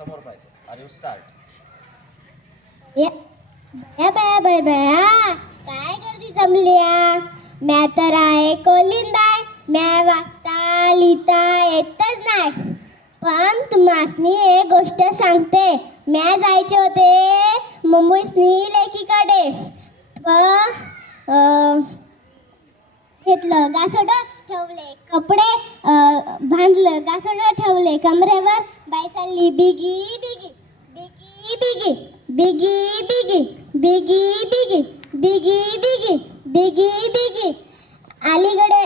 समोर पाहिजे R you start या बया बया बया बया काय गर्दी जमली म्या तर आहे कोलिंदाय म्या वाचता लिहिता येतच नाही. पण तुम्हासनी एक गोष्ट सांगते. म्या जायचे होते मुंबईसनी लेकीकडे. घेतलं. गासोड? ठेवले कपडे बांधलं गासोड ठेवले कमरेवर बाई चालली बिगी बिगी बिगी बिगी बिगी बिगी बिगी बिगी बिगी बिगी बिगी बिगी अलीकडे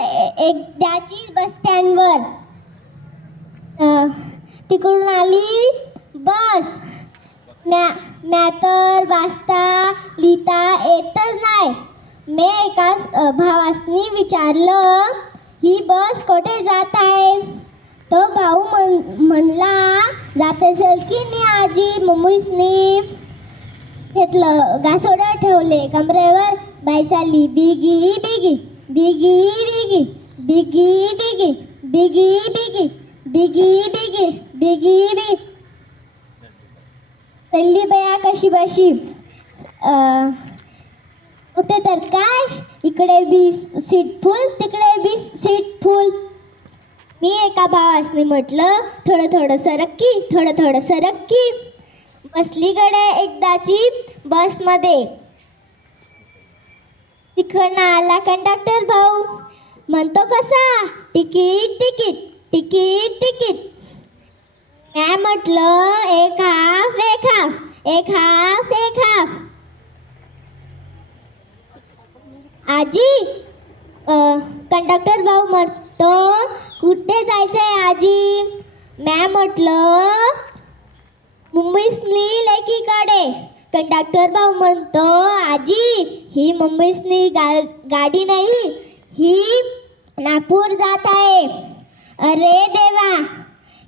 एकदाची बस स्टँडवर तिकडून आली बस म्या म्या तर वाचता लिहिता येतच नाही मी एका भावासनी विचारलं ही बस कुठे जात आहे तो भाऊ म्हण म्हणला जात असेल की नाही आजी मम्मीसनी घेतलं घासोडं ठेवले कमरेवर बाई चालली बिगी बिगी बिगी बिगी बिगी बिगी बिगी बिगी बिगी बिगी बिगी बिगी चालली बया कशी बशी कुठे होते तर काय इकडे वीस सीट फुल तिकडे वीस सीट फुल. मी एका भावासनी म्हटलं थोडं थोडं सरक्की थोडं थोडं सरक्की बसली गडे एकदाची बसमध्ये. तिकडनं आला कंडक्टर भाऊ. म्हणतो कसा? Ticket ticket ticket ticket. काय म्हटलं एक हाफ एक हाफ एक हाफ एक हाफ. आजी कंडक्टर भाऊ म्हणतो कुठे जायचंय आजी? मॅ म्हटलं मुंबईसनी लेकीकडे कंडक्टर भाऊ म्हणतो आजी ही मुंबईसनी गा गाडी नाही ही नागपूर जात आहे. अरे देवा!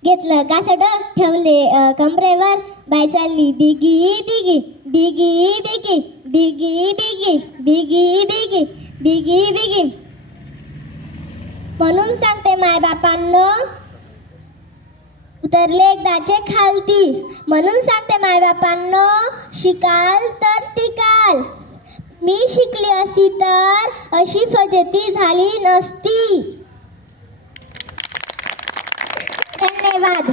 घेतलं कासड ठेवले कमरेवर. बाय चालली बिगी बिगी बिगी बिगी बिगी बिगी बिगी बिगी. बिगी बिगी. म्हणून सांगते माय बापांनो उतरले एकदाचे खालती. म्हणून सांगते माय बापांनो शिकाल तर टिकाल. मी शिकली असती तर अशी फजेती झाली नसती. धन्यवाद.